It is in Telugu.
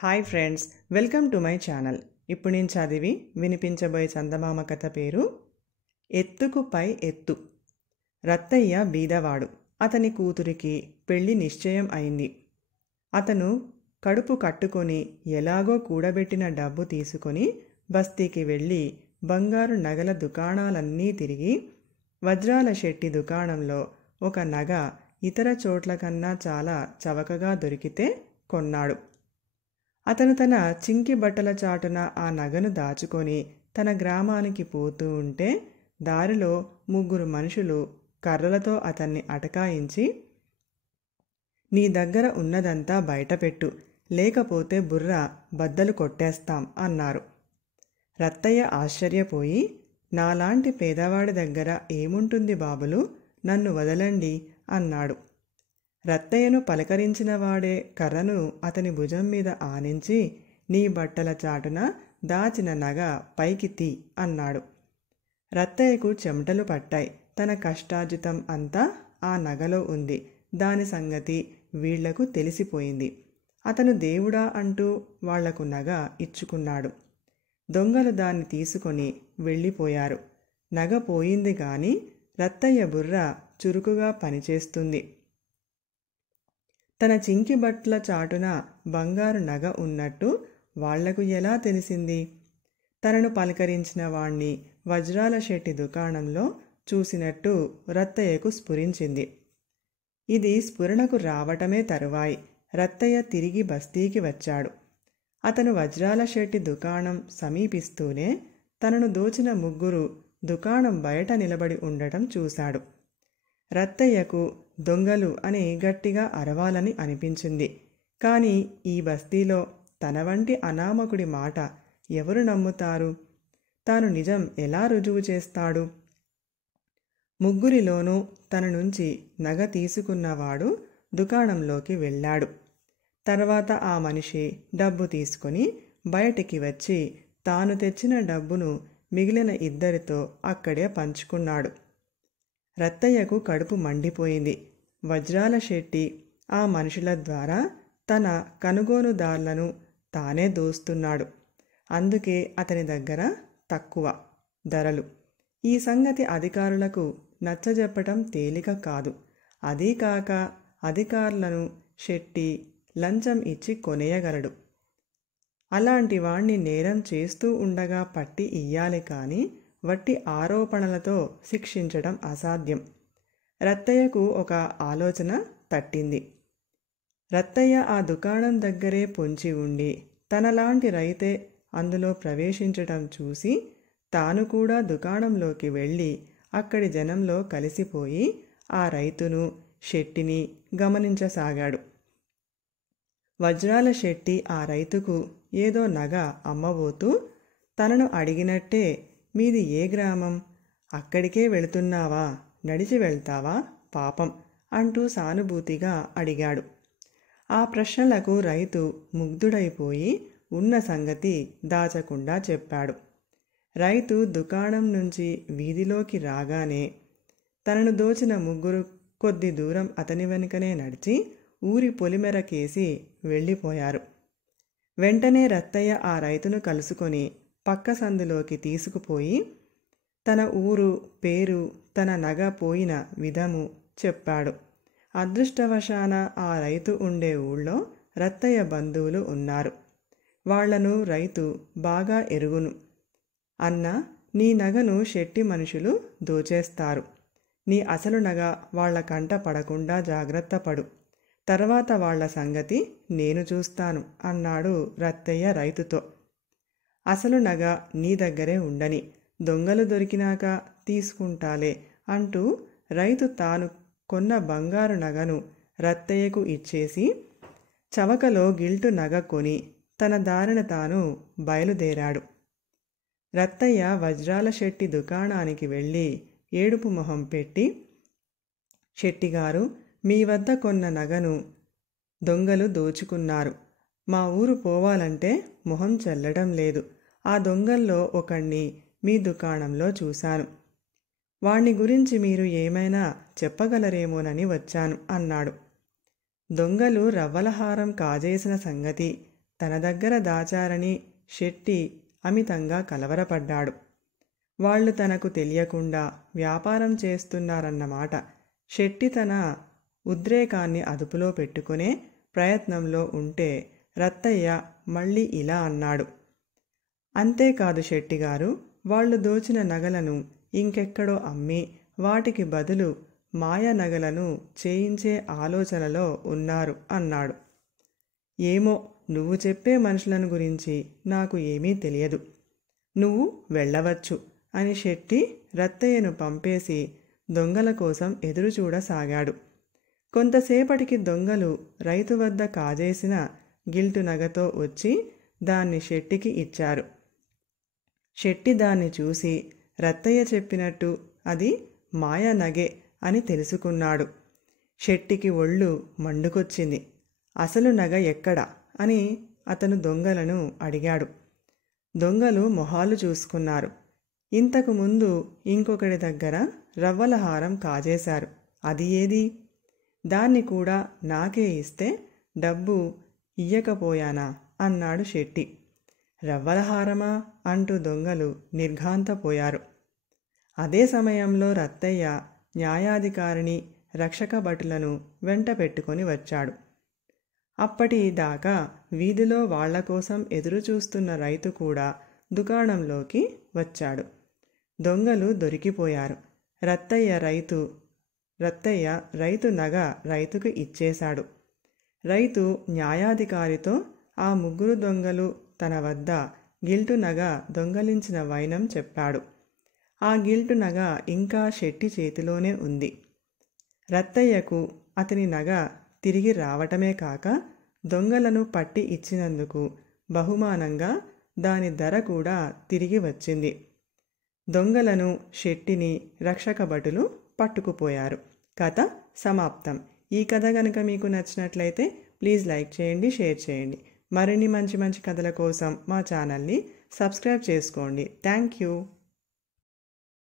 Hi friends, welcome to my channel. ఇప్పుడు నేను చదివి వినిపించబోయే చందమామ కథ పేరు ఎత్తుకు పై ఎత్తు. రత్తయ్య బీదవాడు. అతని కూతురికి పెళ్లి నిశ్చయం అయింది. అతను కడుపు కట్టుకొని ఎలాగో కూడబెట్టిన డబ్బు తీసుకొని బస్తీకి వెళ్ళి బంగారు నగల దుకాణాలన్నీ తిరిగి వజ్రాల శెట్టి దుకాణంలో ఒక నగ ఇతర చోట్ల కన్నా చాలా చవకగా దొరికితే కొన్నాడు. అతను తన చింకి బట్టల చాటున ఆ నగను దాచుకొని తన గ్రామానికి పోతూ ఉంటే దారిలో 3 మనుషులు కర్రలతో అతన్ని అటకాయించి, నీ దగ్గర ఉన్నదంతా బయటపెట్టు, లేకపోతే బుర్ర బద్దలు కొట్టేస్తాం అన్నారు. రత్తయ్య ఆశ్చర్యపోయి, నాలాంటి పేదవాడి దగ్గర ఏముంటుంది బాబులు, నన్ను వదలండి అన్నాడు. రత్తయ్యను పలకరించిన వాడే కర్రను అతని భుజం మీద ఆనించి, నీ బట్టల చాటున దాచిన నగ పైకి తీ అన్నాడు. రత్తయ్యకు చెమటలు పట్టాయి. తన కష్టార్జితం అంతా ఆ నగలో ఉంది. దాని సంగతి వీళ్లకు తెలిసిపోయింది. అతను దేవుడా అంటూ వాళ్లకు నగ ఇచ్చుకున్నాడు. దొంగలు దాన్ని తీసుకొని వెళ్ళిపోయారు. నగ పోయింది గాని రత్తయ్య బుర్ర చురుకుగా పనిచేస్తుంది. తన చింకి బట్టల చాటున బంగారు నగ ఉన్నట్టు వాళ్లకు ఎలా తెలిసింది? తనను పలకరించిన వాణ్ణి వజ్రాల శెట్టి దుకాణంలో చూసినట్టు రత్తయ్యకు స్ఫురించింది. ఇది స్ఫురణకు రావటమే తరువాయి రత్తయ్య తిరిగి బస్తీకి వచ్చాడు. అతను వజ్రాల శెట్టి దుకాణం సమీపిస్తూనే తనను దోచిన 3 దుకాణం బయట నిలబడి ఉండటం చూశాడు. రత్తయ్యకు దొంగలు అని గట్టిగా అరవాలని అనిపించింది. కానీ ఈ బస్తీలో తన వంటి అనామకుడి మాట ఎవరు నమ్ముతారు? తాను నిజం ఎలా రుజువు చేస్తాడు? 3 తన నుంచి నగ తీసుకున్నవాడు దుకాణంలోకి వెళ్ళాడు. తర్వాత ఆ మనిషి డబ్బు తీసుకొని బయటికి వచ్చి తాను తెచ్చిన డబ్బును మిగిలిన 2 అక్కడే పంచుకున్నాడు. రత్తయ్యకు కడుపు మండిపోయింది. వజ్రాల శెట్టి ఆ మనుషుల ద్వారా తన కొనుగోలుదారులను తానే దోస్తున్నాడు. అందుకే అతని దగ్గర తక్కువ ధరలు. ఈ సంగతి అధికారులకు నచ్చజెప్పటం తేలిక కాదు. అదీ కాక అధికారులను శెట్టి లంచం ఇచ్చి కొనేయగలడు. అలాంటి వాణ్ణి నేరం చేస్తూ ఉండగా పట్టి ఇయ్యాలి కానీ వట్టి ఆరోపణలతో శిక్షించడం అసాధ్యం. రత్తయ్యకు ఒక ఆలోచన తట్టింది. రత్తయ్య ఆ దుకాణం దగ్గరే పొంచి ఉండి తనలాంటి రైతే అందులో ప్రవేశించటం చూసి తాను కూడా దుకాణంలోకి వెళ్ళి అక్కడి జనంలో కలిసిపోయి ఆ రైతును శెట్టిని గమనించసాగాడు. వజ్రాల శెట్టి ఆ రైతుకు ఏదో నగ అమ్మబోతూ తనను అడిగినట్టే, మీది ఏ గ్రామం? అక్కడికే వెళుతున్నావా? నడిచి వెళ్తావా? పాపం అంటూ సానుభూతిగా అడిగాడు. ఆ ప్రశ్నలకు రైతు ముగ్ధుడైపోయి ఉన్న సంగతి దాచకుండా చెప్పాడు. రైతు దుకాణం నుంచి వీధిలోకి రాగానే తనను దోచిన 3 కొద్ది దూరం అతని వెనుకనే నడిచి ఊరి పొలిమెరకేసి వెళ్ళిపోయారు. వెంటనే రత్తయ్య ఆ రైతును కలుసుకొని పక్క సందులోకి తీసుకుపోయి తన ఊరు పేరు, తన నగ పోయిన విధము చెప్పాడు. అదృష్టవశాన ఆ రైతు ఉండే ఊళ్ళో రత్తయ్య బంధువులు ఉన్నారు. వాళ్లను రైతు బాగా ఎరుగును. అన్నా, నీ నగను శెట్టి మనుషులు దోచేస్తారు. నీ అసలు నగ వాళ్ల కంట పడకుండా జాగ్రత్త పడు. తర్వాత వాళ్ల సంగతి నేను చూస్తాను అన్నాడు రత్తయ్య రైతుతో. అసలు నగ నీ దగ్గరే ఉండని, దొంగలు దొరికినాక తీసుకుంటాలే అంటూ రైతు తాను కొన్న బంగారు నగను రత్తయ్యకు ఇచ్చేసి చవకలో గిల్టు నగ కొని తన దారిన తాను బయలుదేరాడు. రత్తయ్య వజ్రాల శెట్టి దుకాణానికి వెళ్ళి ఏడుపు మొహం పెట్టి, శెట్టిగారు, మీ వద్ద కొన్న నగను దొంగలు దోచుకున్నారు. మా ఊరు పోవాలంటే మొహం చెల్లడం లేదు. ఆ దొంగల్లో ఒకణ్ణి మీ దుకాణంలో చూశాను. వాణ్ణి గురించి మీరు ఏమైనా చెప్పగలరేమోనని వచ్చాను అన్నాడు. దొంగలు రవ్వలహారం కాజేసిన సంగతి తన దగ్గర దాచారని శెట్టి అమితంగా కలవరపడ్డాడు. వాళ్ళు తనకు తెలియకుండా వ్యాపారం చేస్తున్నారన్నమాట. శెట్టి తన ఉద్రేకాన్ని అదుపులో పెట్టుకునే ప్రయత్నంలో ఉంటే రత్తయ్య మళ్ళీ ఇలా అన్నాడు. అంతేకాదు శెట్టిగారు, వాళ్ళు దోచిన నగలను ఇంకెక్కడో అమ్మి వాటికి బదులు మాయ నగలను చేయించే ఆలోచనలో ఉన్నారు అన్నాడు. ఏమో, నువ్వు చెప్పే మనుషులను గురించి నాకు ఏమీ తెలియదు. నువ్వు వెళ్ళవచ్చు అని శెట్టి రత్తయ్యను పంపేసి దొంగల కోసం ఎదురుచూడసాగాడు. కొంతసేపటికి దొంగలు రైతు వద్ద కాజేసిన గిల్టు నగతో వచ్చి దాన్ని శెట్టికి ఇచ్చారు. శెట్టి దాన్ని చూసి రత్తయ్య చెప్పినట్టు అది మాయ నగే అని తెలుసుకున్నాడు. శెట్టికి ఒళ్ళు మండుకొచ్చింది. అసలు నగ ఎక్కడా అని అతను దొంగలను అడిగాడు. దొంగలు మొహాలు చూసుకున్నారు. ఇంతకు ముందు ఇంకొకడి దగ్గర రవ్వల హారం కాజేశారు. అది ఏది? దాన్ని కూడా నాకే ఇస్తే డబ్బు ఇయ్యకపోయానా అన్నాడు శెట్టి. రవ్వల హారమా అంటూ దొంగలు నిర్ఘాంతపోయారు. అదే సమయంలో రత్తయ్య న్యాయాధికారిని, రక్షక భటులను వెంట పెట్టుకొని వచ్చాడు. అప్పటిదాకా వీధిలో వాళ్ల కోసం ఎదురుచూస్తున్న రైతు కూడా దుకాణంలోకి వచ్చాడు. దొంగలు దొరికిపోయారు. రత్తయ్య రైతు నగ రైతుకు ఇచ్చేశాడు. రైతు న్యాయాధికారితో ఆ ముగ్గురు దొంగలు తన వద్ద గిల్టు నగ దొంగలించిన వైనం చెప్పాడు. ఆ గిల్టు నగ ఇంకా శెట్టి చేతిలోనే ఉంది. రత్తయ్యకు అతని నగ తిరిగి రావటమే కాక దొంగలను పట్టి ఇచ్చినందుకు బహుమానంగా దాని ధర కూడా తిరిగి వచ్చింది. దొంగలను, శెట్టిని రక్షక భటులు పట్టుకుపోయారు. కథ సమాప్తం. ఈ కథ కనుక మీకు నచ్చినట్లయితే ప్లీజ్ లైక్ చేయండి, షేర్ చేయండి. మరిన్ని మంచి మంచి కథల కోసం మా ఛానల్ని సబ్స్క్రైబ్ చేసుకోండి. Thank you.